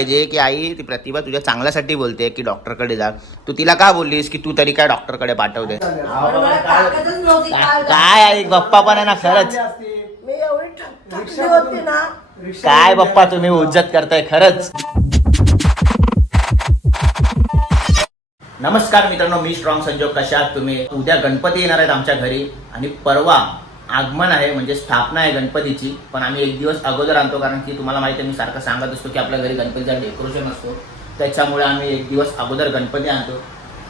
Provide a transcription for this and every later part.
पाहिजे की आई ती प्रतिभा तुझ्या चांगल्यासाठी बोलते की डॉक्टरकडे जा. तू तिला का बोललीस की तू तरी काय डॉक्टरकडे पाठवते? ताकदच नव्हती काल. काय आई गप्पा पण आहे ना खरंच. मी एवढी थक- थकली होती ना. काय बाप्पा तुम्ही उज्जत करताय खरंच. नमस्कार मित्रांनो मी स्ट्रॉंग संजोग कशात तुम्ही उद्या गणपती येणार आहेत आमच्या घरी. आणि परवा आगमन आहे म्हणजे स्थापना आहे गणपतीची. पण आम्ही एक दिवस अगोदर आणतो कारण की तुम्हाला माहिती आहे मी सारखं सांगत असतो की आपल्या घरी गणपतीचा डेकोरेशन असतो. त्याच्यामुळे आम्ही एक दिवस अगोदर गणपती आणतो.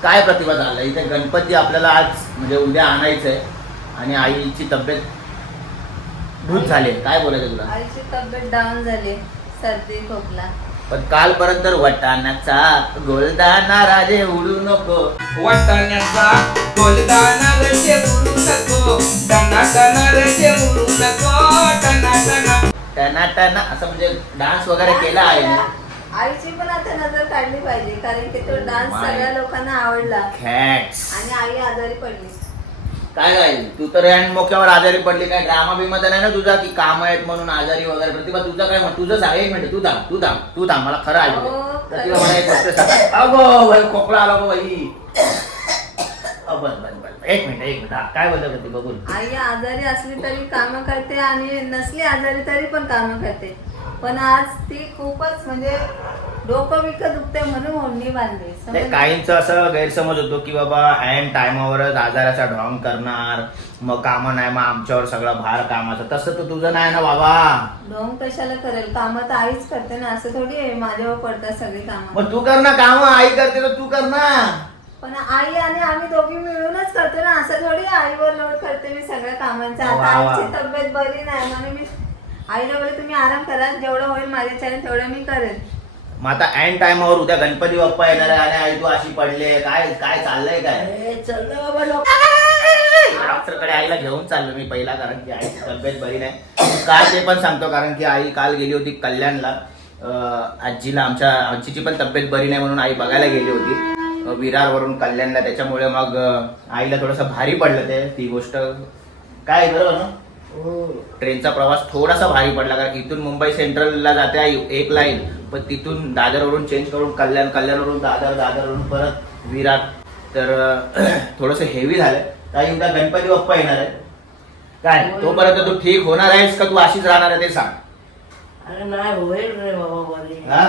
काय प्रतिभा झाला? इथे गणपती आपल्याला आज म्हणजे उद्या आणायचं आहे आणि आईची तब्येत भूत झाले. काय बोलायचं तुला? आईची तब्येत डाऊन झाली सर्दी खोकला. पण कालपर्यंत वटाण्याचा गोलदाना राजे उडू नको. वाटाण्याचा गोलदाना रचे उडू नको. टना टना रचे उडू नको. टना टना टना टना असं म्हणजे डान्स वगैरे केला आहे ना? आईची पण आता नजर काढली पाहिजे कारण की तो डान्स. सगळ्या लोकांना आवडला. आणि आई आजारी पडली. काय काय तू तर हँड मोक्यावर आजारी पडली काय ड्रामा बिमा तर नाही ना तुझा की काम आहेत म्हणून आजारी वगैरे प्रतिभा तुझं काय म्हण तुझं सांग एक मिनिट तू थांब तू थांब तू थांब मला खरं ऐकू दे. हो, प्रतिभा खरं. मला एक गोष्ट सांग अगो बाई खोकला आला गो बाई बस बस बस एक मिनिट एक मिनिट. हा, काय बोलतो प्रतिभा बोल आई आजारी असली तरी कामं करते आणि नसली आजारी तरी पण कामं करते. पण आज ती खूपच म्हणजे डोकं बिकं दुखते म्हणून ओढणी बांधली. नाही समजलं? काहींचा असं गैरसमज होतो की बाबा अँड टायमावरच आजाराचा ढॉंग करणार मग कामं नाही मग आमच्यावर सगळा भार कामाचा. तसं तर तुझं नाही ना बाबा? ढोंग कशाला करेल? कामं तर आईच करते ना असं थोडी आहे माझ्यावर पडतात सगळी कामं. मग तू कर ना काम आई करते तर तू कर ना. पण आई आणि आम्ही दोघी मिळूनच करतो ना. असं थोडी आईवर लोड करते मी सगळ्या कामांचा. आता वा, वा. आईची तब्येत बरी नाही. म्हणून मी आईला बोले तुम्ही आराम करा. जेवढं होईल माझ्याच्याने तेवढं मी करेन. मग आता अँड टायमावर उद्या गणपती बाप्पा येणार आहे आणि आई तू अशी पडले काय काय चाललंय काय? अरे चल ना बाबा लोक डॉक्टरकडे आईला घेऊन चाललो मी पहिला कारण की आईची तब्येत बरी नाही. काल ते पण सांगतो कारण की आई काल गेली होती कल्याणला. अं, आजीला आमच्या आजीची पण तब्येत बरी नाही म्हणून आई बघायला गेली होती. विरारवरून कल्याणला. त्याच्यामुळे मग आईला थोडंसं भारी पडलं ते ती गोष्ट. काय बरोबर ना? ट्रेनचा प्रवास थोडासा भारी पडला कारण इथून मुंबई सेंट्रलला जाते एक लाईन. पण तिथून दादरवरून चेंज करून कल्याण कल्याणवरून दादर दादरवरून परत विरार. तर थोडंसं हेवी झालं काही उद्या गणपती बाप्पा येणार आहे काय? तोपर्यंत तू ठीक होणार आहेस का? तू अशीच राहणार आहे ते सांग. अरे नाही होईल रे बाबा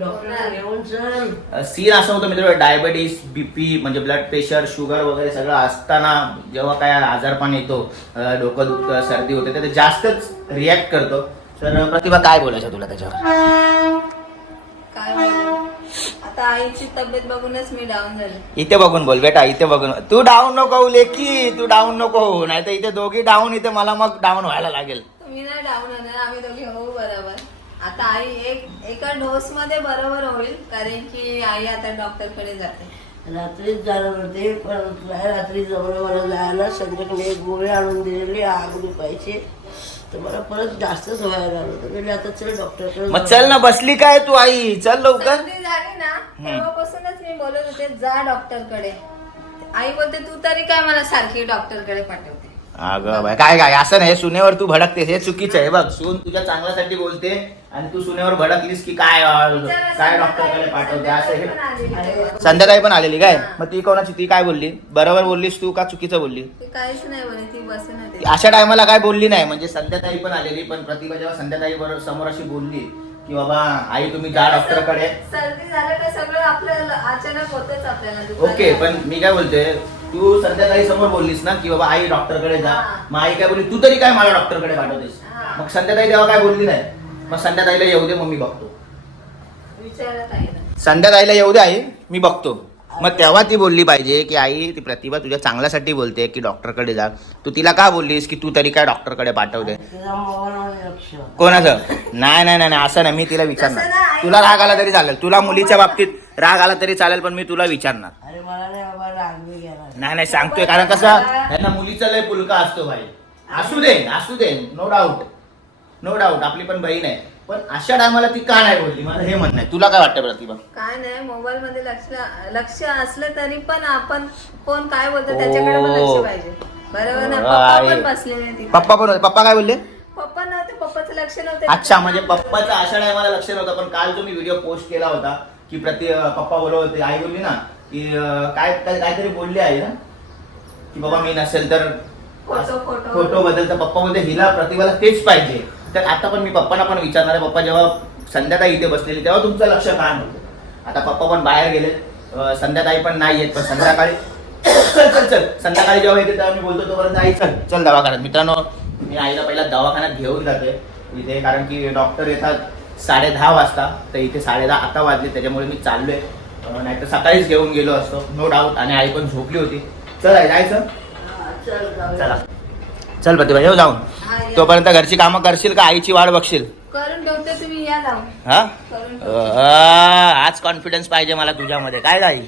हा? सीन असं होतं मित्र डायबेटीस बीपी म्हणजे ब्लड प्रेशर शुगर वगैरे सगळं असताना जेव्हा काय आजारपण येतो डोकं दुखतं सर्दी होते तर ते जास्तच रिॲक्ट करतो. तर प्रतिभा काय बोलायचं तुला त्याच्यावर? काय? आता आईची तब्येत बघूनच मी डाऊन झाले. इथे बघून बोल बेटा इथे बघून. तू डाऊन नको होऊ लेकी तू डाऊन नको होऊ. नाही तर इथे दोघी डाऊन इथे मला मग डाऊन व्हायला लागेल. तुम्ही नाही डाऊन होणार आम्ही दोघी होऊ बरोबर. आता आई एक एका डोस मध्ये बरोबर होईल कारण की आई आता डॉक्टरकडे जाते. रात्रीच जाणार होते पण नाही रात्री जमलं मला जायला संध्याकाळी एक गोळी आणून दिलेली आग दुखायची तर मला परत जास्तच व्हायला लागलं. होतं म्हणजे आता चल डॉक्टरकडे चल ना बसली काय तू आई? चल लवकर. सर्दी झाली ना तेव्हापासूनच मी बोलत होते जा डॉक्टरकडे. आई बोलते तू तरी काय मला सारखी डॉक्टरकडे पाठवते? अगं बाय काय काय असं नाही सुनेवर तू भडकतेस हे चुकीचं आहे बघ. सून तुझ्या चांगल्यासाठी बोलते. आणि तू सुनेवर भडकलीस की काय काय डॉक्टरकडे पाठवते? असं हे. संध्याकाळी पण आलेली काय? मग ती कोणाची? ती काय बोलली? बरोबर बोललीस तू का चुकीचं बोलली? ती काहीच नाही म्हणे ती बसून होते ती अशा टायमाला काय बोलली नाही? म्हणजे संध्याताई पण आलेली पण प्रतिभा जेव्हा संध्याताई बरोबर समोर अशी बोलली की बाबा आई तुम्ही जा डॉक्टरकडे सर्दी झालं का सगळं आपल्याला अचानक होतच आपल्याला दुपारी. ओके पण मी काय बोलतोय? तू संध्याकाळी समोर बोललीस ना की बाबा आई डॉक्टरकडे जा. मग आई काय बोलली? तू तरी काय मला डॉक्टरकडे पाठवतेस. मग संध्याताई तेव्हा काय बोलली नाही? मग संध्याताईला येऊ दे मग मी बघतो. विचारत आहे ना. संध्याताईला येऊ दे आई. मी बघतो. मग तेव्हा ती बोलली पाहिजे की आई ती प्रतिभा तुझ्या चांगल्यासाठी बोलते की डॉक्टरकडे जा. तू तिला का बोललीस की तू तरी काय डॉक्टरकडे पाठवते? लक्ष कोणाचं? नाही नाही नाही नाही, असं नाही. मी तिला विचारणार. तुला राग आला तरी चालेल. तुला मुलीच्या बाबतीत राग आला तरी चालेल पण मी तुला विचारणार. अरे मला नाही बाबा गेला नाही. नाही सांगतोय. कारण कसं? त्यांना मुलीचा लय पुलका असतो भाई. असू दे असू दे. नो डाऊट नो डाऊट आपली पण बहीण आहे. पण अशा टायमाला ती का नाही बोलली? मला हे म्हणणं आहे. तुला काय वाटतं प्रतिभा? काय नाही मोबाईल मध्ये लक्ष लक्ष असलं तरी पण आपण कोण काय बोलतो त्याच्याकडे पण लक्ष पाहिजे. बरोबर ना? पप्पा. पण बसलेले तिथे पप्पा पण होते. पप्पा काय बोलले? पप्पा नव्हते पप्पाचं लक्ष नव्हतं. अच्छा म्हणजे पप्पाचं अशा टायमाला लक्ष नव्हतं. पण काल जो मी व्हिडिओ पोस्ट केला होता की प्रति पप्पा बोलत होते आई बोलली ना की अं, काय काय- काहीतरी बोलली आई ना की बाबा मी नसेल तर फोटो फोटो. फोटो बदलता पप्पा बोलते हिला प्रतिभाला तेच पाहिजे. तर आता पण मी पप्पांना पण विचारणार आहे पप्पा जेव्हा संध्याताई इथे बसलेली तेव्हा तुमचं लक्ष का नव्हतं आता पप्पा पण बाहेर गेले अं, संध्याताई पण नाही येत पण संध्याकाळी चल चल चल संध्याकाळी जेव्हा येते तेव्हा मी बोलतो तोपर्यंत आई चल चल दवाखान्यात. मित्रांनो मी आईला पहिला दवाखान्यात घेऊन जाते. इथे कारण की डॉक्टर येतात साडे दहा वाजता तर इथे साडे दहा आता वाजले त्याच्यामुळे मी चाललोय. नाही तर सकाळीच घेऊन गेलो असतो नो डाऊट आणि आई पण झोपली होती. चल आई जायचं? चल. चला. चल प्रतिभा येऊ जाऊन. तोपर्यंत घरची कामं करशील का? आईची वाट बघशील. करून ठेवते तुम्ही या जाऊन हा? करून अ, ठेवते. आज कॉन्फिडन्स पाहिजे मला तुझ्यामध्ये. काय गाई?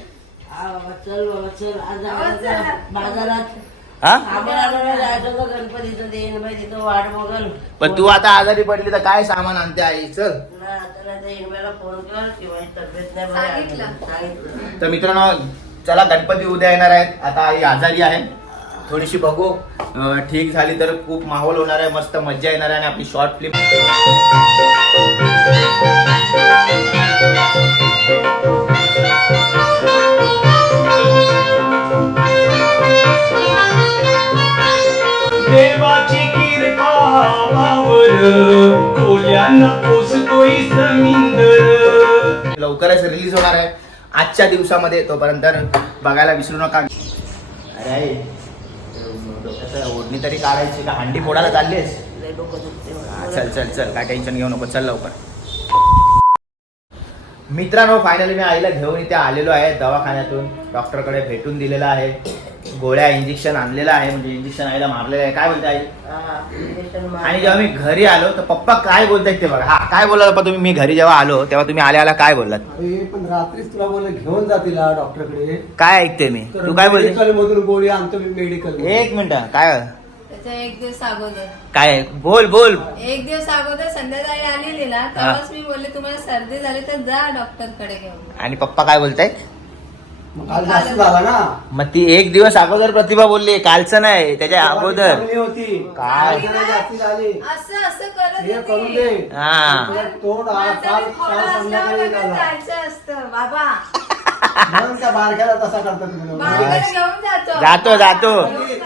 हा बाबा, चल बाबा चल. आज हो, आम्हाला चला. त्या बाजारात हा? आम्हाला आणायला जायचं होतं गणपतीचं देईन बाई तिथं वाट बघल पण तू आता आजारी पडली तर काय सामान आणते आई? चल. नाही, आता नाही तर इनबाईला फोन कर की माझी तब्येत नाही बरी. आहे. सांगितलं. सांगितलं. तर मित्रांनो चला गणपती उद्या येणार आहेत. आता आई आजारी आहे. थोडीशी बघू. ठीक झाली तर खूप माहोल होणार आहे मस्त मजा येणार आहे आणि आपली शॉर्ट फिल्म देवाची कृपा लवकरच रिलीज होणार आहे आजच्या दिवसामध्ये तोपर्यंत बघायला विसरू नका. अरे ओढणी तरी काढायची का? हंडी फोडायला चाललीस. चल चल चल. काय टेन्शन घेऊ नको चल लवकर. मित्रांनो फायनली मी आईला घेऊन इथे आलेलो आहे दवाखान्यातून. डॉक्टरकडे भेटून दिलेला आहे. गोळ्या इंजेक्शन आणलेलं आहे म्हणजे इंजेक्शन आईला मारलेलं आहे. काय बोलते आई? हा, इंजेक्शन मार. आणि जेव्हा मी घरी आलो तर पप्पा काय बोलतायत ते बघा. हा काय बोलला पप्पा तुम्ही? मी घरी जेव्हा आलो तेव्हा तुम्ही आल्या आला काय बोललात? अरे पण रात्रीच तुला बोलले घेऊन जा तिला डॉक्टरकडे काय ऐकते मी? तू काय बोलते मेडिकल मधून गोळी आणतो मी मेडिकल एक मिनिट काय? त्याच्या एक दिवस अगोदर. काय? बोल बोल. एक दिवस अगोदर संध्याकाळी आलेली ना तेव्हाच मी बोलले तुम्हाला सर्दी झाली तर जा डॉक्टरकडे घेऊन. आणि पप्पा काय बोलतायत? मग काल जास्त झाला ना. मग ती एक दिवस अगोदर प्रतिभा बोलली कालचं नाही त्याच्या अगोदर. चांगली होती. काय? काल जरा जास्ती झाली. असं असं करत हे करून होती. दे. हा. तुला तोंड आ- म्हातारी काल थोडं काल असल्यावर संध्याकाळी लगेच झाला जायचं असतं बाबा. म्हणून त्या बारक्याला तसा करता तुम्ही लोकं. बाळाकडे घेऊन जातो. जातो.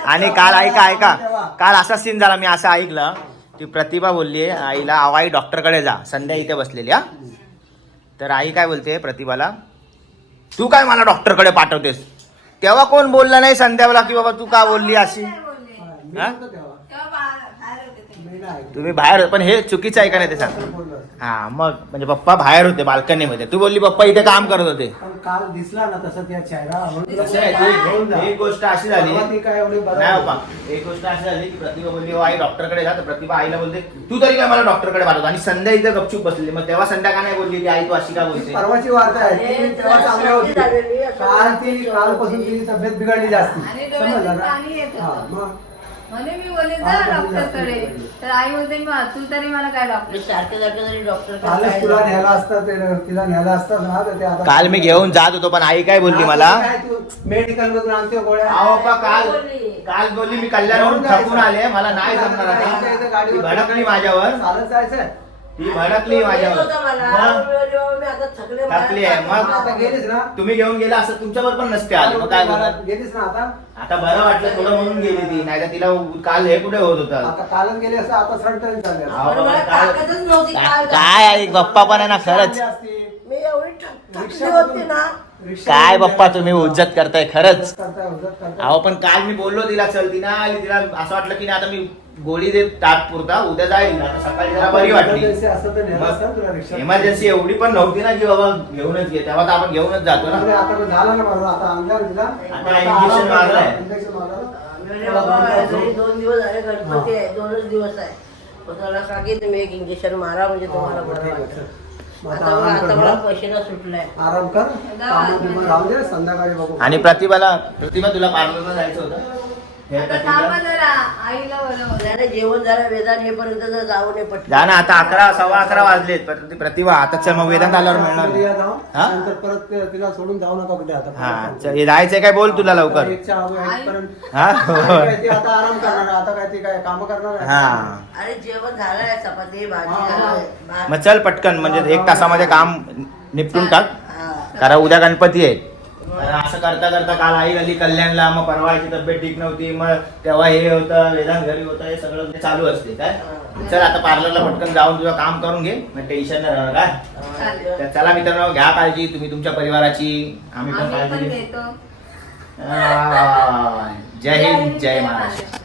आणि काल ऐका ऐका. काल असा सीन झाला मी असं ऐकलं. ती प्रतिभा बोलली आईला अहो आई डॉक्टरकडे जा. संध्या इथे बसलेली हा. तर आई काय बोलते प्रतिभाला तू काय मला डॉक्टरकडे पाठवतेस? तेव्हा कोण बोलला नाही संध्याला की बाबा तू का बोलली अशी? हा? होतो तेव्हा. तेव्हा बाहेर बाहेर होते ते. मी नाही ऐकलं. तुम्ही बाहेर पण हे चुकीचं आहे का नाही ते सांग. हा मग म्हणजे पप्पा बाहेर होते बाल्कनीमध्ये. तू बोलली पप्पा इथे काम करत होते. पण काल दिसला ना तसा त्या कसं आहे, ती-. एक गोष्ट अशी झाली. नाही बाबा एक गोष्ट अशी झाली की प्रतिभा बोलली "ओ आई डॉक्टरकडे जा. तर प्रतिभा आईला बोलते तू तरी काय मला डॉक्टरकडे पाठवतो? आणि संध्या इथे गपचूप बसलेली. मग तेव्हा संध्या का नाही बोलली की आई तू अशी का बोलते? परवाची वार्ता आहे. ती तेव्हा जरा चांगली सर्दी होती काल ती. कालपासून तिची तब्येत बिघडली जास्ती. आणि डोळ्यातून समजलं ना? पाणी येत होतं. हा, मग म्हणे मी बोलले जा हा, डॉक्टरकडे तर आई बोलते "मग तू तरी मला काय मी डॉक्टर सारखे सारखे जरी डॉक्टर कालच तुला न्यायला असतं ते तिला न्यायला असतं ना तर ते आता काल मी घेऊन जात होतो पण आई काय बोलली मला? मेडिकल मधून आणते गोळ्या? अहो काल काल बोलली मी कल्याणवरून थकून आले मला नाही जमणार आता. गाडीवर ती भडकली माझ्यावर. चालत जायचंय ती भडकली माझ्यावर. आहे, मग? आता गेलीस ना. तुम्ही घेऊन गेला असं तुमच्यावर पण नसते आले. मग काय बोलणार? गेलीस ना आता. आता बरं वाटलं थोडं म्हणून गेली ती. नाही तर तिला काल हे कुठे होत होतं? आता कालच गेली असं आता झाले. अहो, काल-. काय गप्पा पण आहे ना खरंच. चालली असती. मी एवढी थक- थकली रिक्षामधून- होती ना. रिक्षा काय बाप्पा तुम्ही उज्जत करताय खरंच. करताय, उजत करताय. अहो पण काल मी बोललो तिला चल ती ना आली. तिला असं वाटलं की नाही आता मी गोळी देत तात्पुरता उद्या जाईल आता सकाळी जरा बरी वाटली. असतं तर नेलं असतं तुला रिक्षा. इमर्जन्सी एवढी पण नव्हती ना की बाबा घेऊनच घे तेव्हा तर आपण घेऊनच जातो ना. आता झालं ना बरोबर आता अंदाज दिला. आता injection मारलंय. इंजेक्शन मारलं. दोन दिवस गणपती आहे दोनच दिवस आहे. त्याला तुम्ही एक इंजेक्शन मारा म्हणजे तुम्हाला बरं वाटतं मग आता आता मला- आराम आता कर मला ना. पैशाला सुटलाय. आराम कर. आणि प्रतिभाला प्रतिभा तुला पार्लरला जायचं होतं? हे आता थांबा जरा आईला जेवण जरा वेदान येईपर्यंत जर जाऊ नये पटकन. जा ना आता अकरा सव्वा अकरा वाजलेत. प्रति- प्रतिभा आता चल मग वेदांत आल्यावर मिळणार या. जाऊन, हा? नंतर परत ते- तिला सोडून जाऊ नका कुठे आता. हा चल, हे जायचंय काय बोल तुला लवकर. एकच्या अगो- एकपर्यंत- हा? आणि काय ती आता आराम करणार आहे, आता काय ती काय काम करणार आहे? हा. आणि जेवण झालंय चपाती भाजी. झालंय, भात. मग चल पटकन म्हणजे एक तासामध्ये काम निपटून टाक. हा. कारण उद्या गणपती आहे. तर असं करता करता काल आई आली कल्याणला मग परवाची तब्येत ठीक नव्हती मग तेव्हा हे होतं वेदांत घरी होतं हे सगळं चालू असते. काय? चल आता पार्लरला पटकन जाऊन तुझं काम करून घे मग टेन्शन नाही राहणार काय. तर चला मित्रांनो घ्या काळजी तुम्ही तुमच्या परिवाराची आम्ही पण काळजी. घेतो. जय हिंद जय महाराष्ट्र.